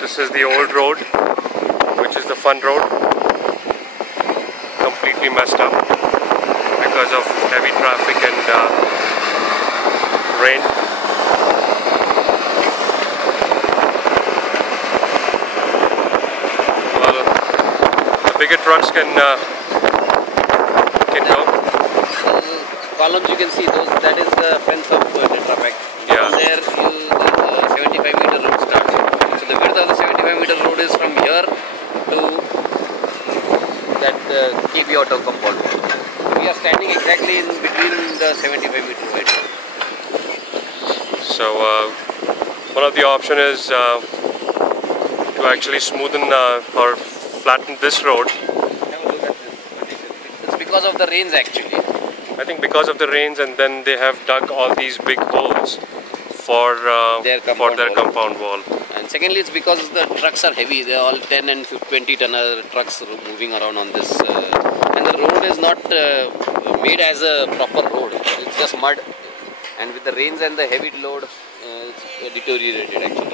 This is the old road, which is the fun road, completely messed up because of heavy traffic and rain. Well, the bigger trucks can go. Columns you can see those. That is the fence of Tetra Pak. Yeah. From there, the 75-meter road starts. So the width of the 75-meter road is from here to that KB Auto compound. We are standing exactly in between the 75-meter wide. So one of the option is to actually smoothen or flatten this road. Have a look at this condition. It's because of the rains actually. I think because of the rains, and then they have dug all these big holes for their compound wall. And secondly, it's because the trucks are heavy. They are all 10 and 20 tonner trucks moving around on this. And the road is not made as a proper road. It's just mud. And with the rains and the heavy load, it's deteriorated actually.